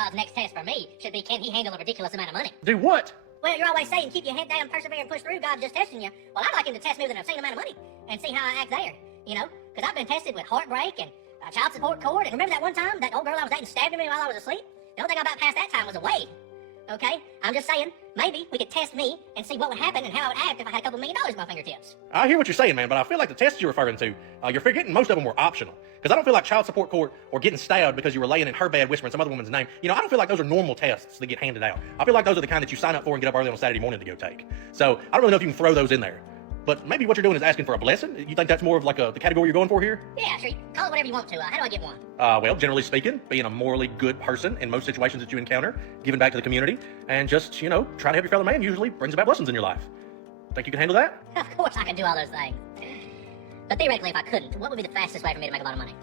God's next test for me should be, can he handle a ridiculous amount of money? Do what? Well, you're always saying keep your head down, persevere, and push through. God's just testing you. Well, I'd like him to test me with an obscene amount of money and see how I act there, you know? Because I've been tested with heartbreak and child support court. And remember that one time that old girl I was dating stabbed me while I was asleep? The only thing I about passed that time was away. Okay? I'm just saying, maybe we could test me and see what would happen and how I would act if I had a couple $1 million in my fingertips. I hear what you're saying, man, but I feel like the tests you're referring to, you're forgetting most of them were optional. Because I don't feel like child support court or getting stabbed because you were laying in her bed whispering some other woman's name. You know, I don't feel like those are normal tests that get handed out. I feel like those are the kind that you sign up for and get up early on Saturday morning to go take. So I don't really know if you can throw those in there. But maybe what you're doing is asking for a blessing? You think that's more of like the category you're going for here? Yeah, sure. Call it whatever you want to. How do I get one? Well, generally speaking, being a morally good person in most situations that you encounter, giving back to the community, and just, you know, trying to help your fellow man usually brings about blessings in your life. Think you can handle that? Of course I can do all those things. But theoretically, if I couldn't, what would be the fastest way for me to make a lot of money?